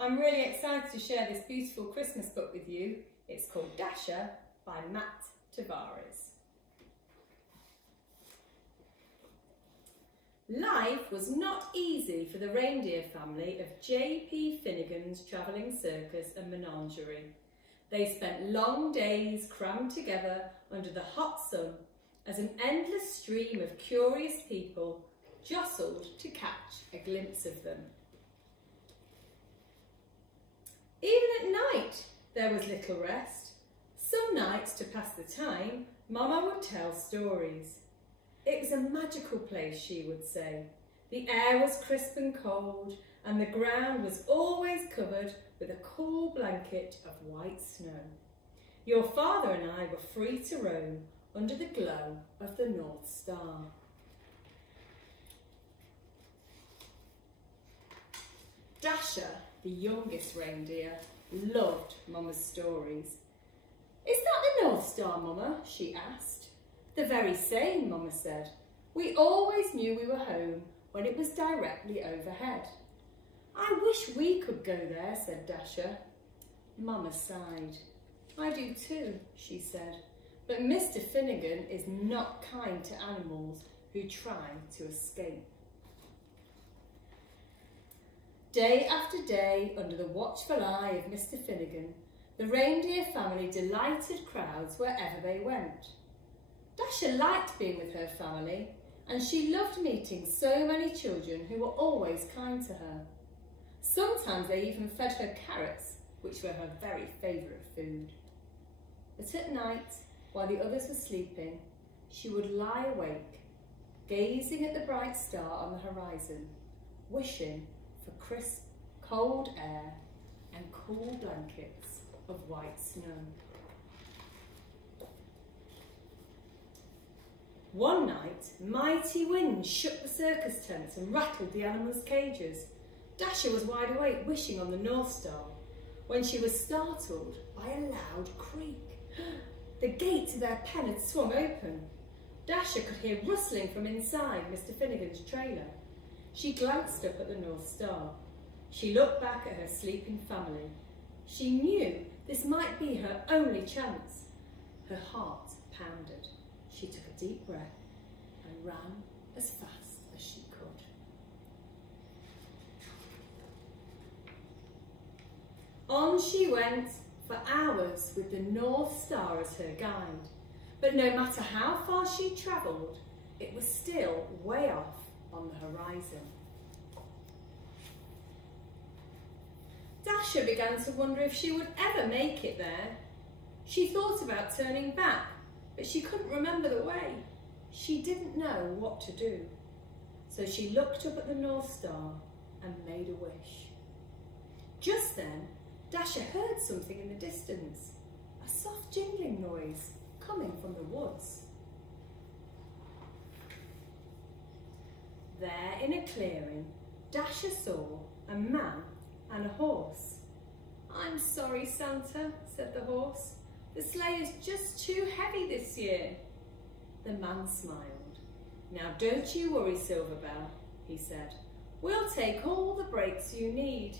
I'm really excited to share this beautiful Christmas book with you. It's called Dasher by Matt Tavares. Life was not easy for the reindeer family of J.P. Finnegan's travelling circus and menagerie. They spent long days crammed together under the hot sun as an endless stream of curious people jostled to catch a glimpse of them. Even at night there was little rest. Some nights, to pass the time, Mama would tell stories. It was a magical place, she would say. The air was crisp and cold, and the ground was always covered with a cool blanket of white snow. Your father and I were free to roam under the glow of the North Star. Dasher, the youngest reindeer, loved Mama's stories. "Is that the North Star, Mama?" she asked. "The very same," Mama said. "We always knew we were home when it was directly overhead." "I wish we could go there," said Dasher. Mama sighed. "I do too," she said. "But Mr. Finnegan is not kind to animals who try to escape." Day after day, under the watchful eye of Mr. Finnegan, the reindeer family delighted crowds wherever they went. Dasher liked being with her family, and she loved meeting so many children who were always kind to her. Sometimes they even fed her carrots, which were her very favourite food. But at night, while the others were sleeping, she would lie awake, gazing at the bright star on the horizon, wishing for crisp, cold air and cool blankets of white snow. One night, mighty winds shook the circus tents and rattled the animals' cages. Dasher was wide awake, wishing on the North Star, when she was startled by a loud creak. The gate to their pen had swung open. Dasher could hear rustling from inside Mr. Finnegan's trailer. She glanced up at the North Star. She looked back at her sleeping family. She knew this might be her only chance. Her heart pounded. She took a deep breath and ran as fast as she could. On she went for hours with the North Star as her guide. But no matter how far she travelled, it was still way off on the horizon. Dasher began to wonder if she would ever make it there. She thought about turning back, but she couldn't remember the way. She didn't know what to do. So she looked up at the North Star and made a wish. Just then, Dasher heard something in the distance, a soft jingling noise coming from the woods. There in a clearing, Dasher saw a man and a horse. "I'm sorry, Santa," said the horse. "The sleigh is just too heavy this year." The man smiled. "Now don't you worry, Silverbell," he said. "We'll take all the breaks you need."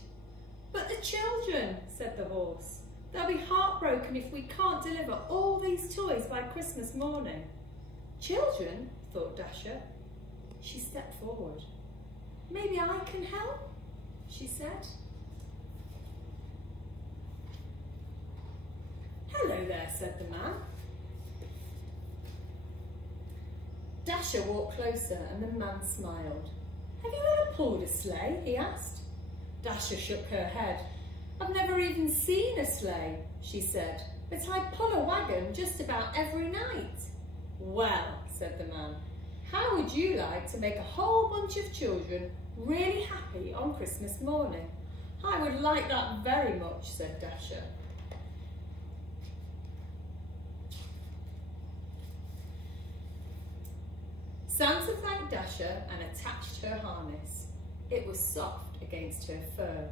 "But the children," said the horse. "They'll be heartbroken if we can't deliver all these toys by Christmas morning." "Children?" thought Dasher. She stepped forward. "Maybe I can help," she said. "Hello there," said the man. Dasher walked closer and the man smiled. "Have you ever pulled a sleigh?" he asked. Dasher shook her head. "I've never even seen a sleigh," she said, "but I pull a wagon just about every night." "Well," said the man, "how would you like to make a whole bunch of children really happy on Christmas morning?" "I would like that very much," said Dasher. Santa thanked Dasher and attached her harness. It was soft against her fur,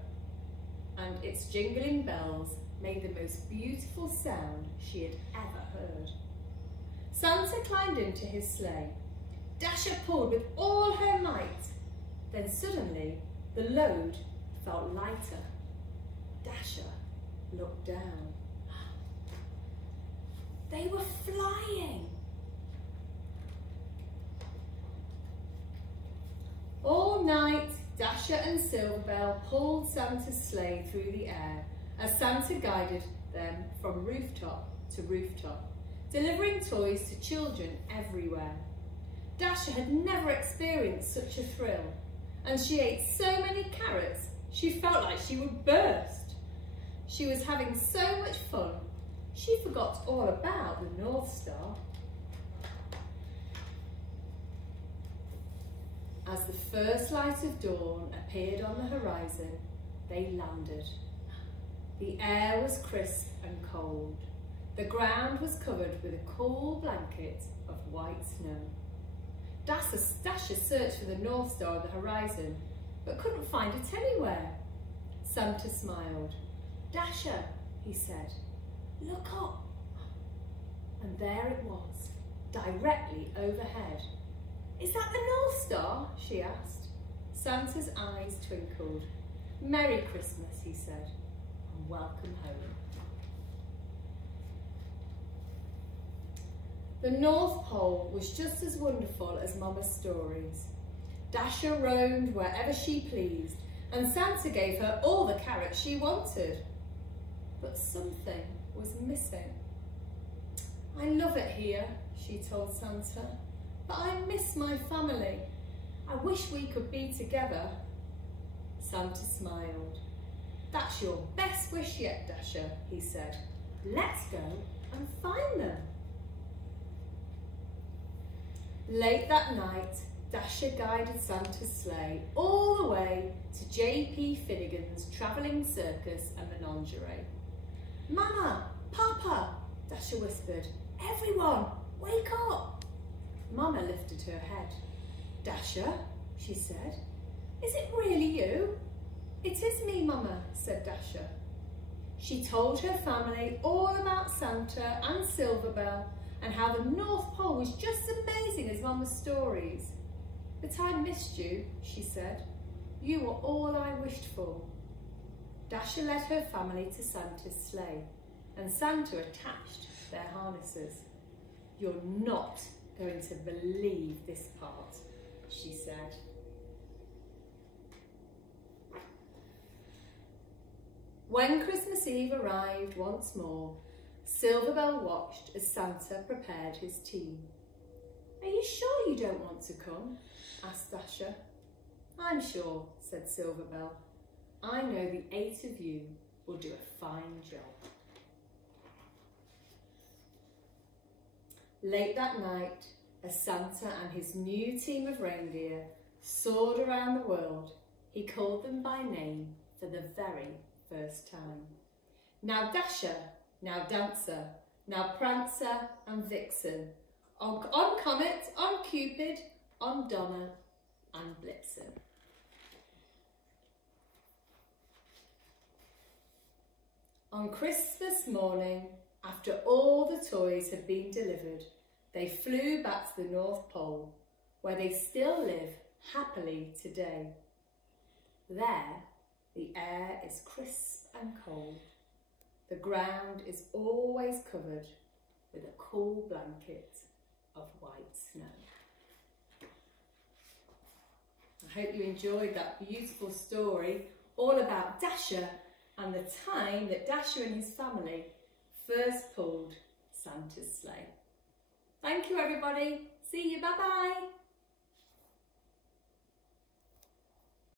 and its jingling bells made the most beautiful sound she had ever heard. Santa climbed into his sleigh. Dasher pulled with all her might. Then suddenly the load felt lighter. Dasher looked down. They were flying. All night, Dasher and Silverbell pulled Santa's sleigh through the air as Santa guided them from rooftop to rooftop, delivering toys to children everywhere. Dasher had never experienced such a thrill, and she ate so many carrots she felt like she would burst. She was having so much fun, she forgot all about the North Star. As the first light of dawn appeared on the horizon, they landed. The air was crisp and cold. The ground was covered with a cool blanket of white snow. Dasher searched for the North Star on the horizon, but couldn't find it anywhere. Santa smiled. "Dasher," he said, "look up." And there it was, directly overhead. "Is that the North Star?" she asked. Santa's eyes twinkled. "Merry Christmas," he said, "and welcome home." The North Pole was just as wonderful as Mama's stories. Dasher roamed wherever she pleased, and Santa gave her all the carrots she wanted. But something was missing. "I love it here," she told Santa, "but I miss my family. I wish we could be together." Santa smiled. "That's your best wish yet, Dasher," he said. "Let's go and find them." Late that night, Dasher guided Santa's sleigh all the way to J.P. Finnegan's travelling circus and menagerie. "Mama, Papa," Dasher whispered, "everyone, wake up." Mama lifted her head. "Dasher," she said, "is it really you?" "It is me, Mama," said Dasher. She told her family all about Santa and Silverbell and how the North Pole was just as amazing as Mama's stories. "But I missed you," she said. "You were all I wished for." Dasher led her family to Santa's sleigh, and Santa attached their harnesses. "You're not going to believe this part," she said. When Christmas Eve arrived once more, Silverbell watched as Santa prepared his tea. "Are you sure you don't want to come?" asked Dasher. "I'm sure," said Silverbell. "I know the 8 of you will do a fine job." Late that night, as Santa and his new team of reindeer soared around the world, he called them by name for the very first time. "Now Dasher, now Dancer, now Prancer and Vixen, on Comet, on Cupid, on Donner and Blitzen." On Christmas morning, after all the toys had been delivered, they flew back to the North Pole, where they still live happily today. There, the air is crisp and cold. The ground is always covered with a cool blanket of white snow. I hope you enjoyed that beautiful story all about Dasher and the time that Dasher and his family first pulled Santa's sleigh. Thank you everybody. See you, bye bye.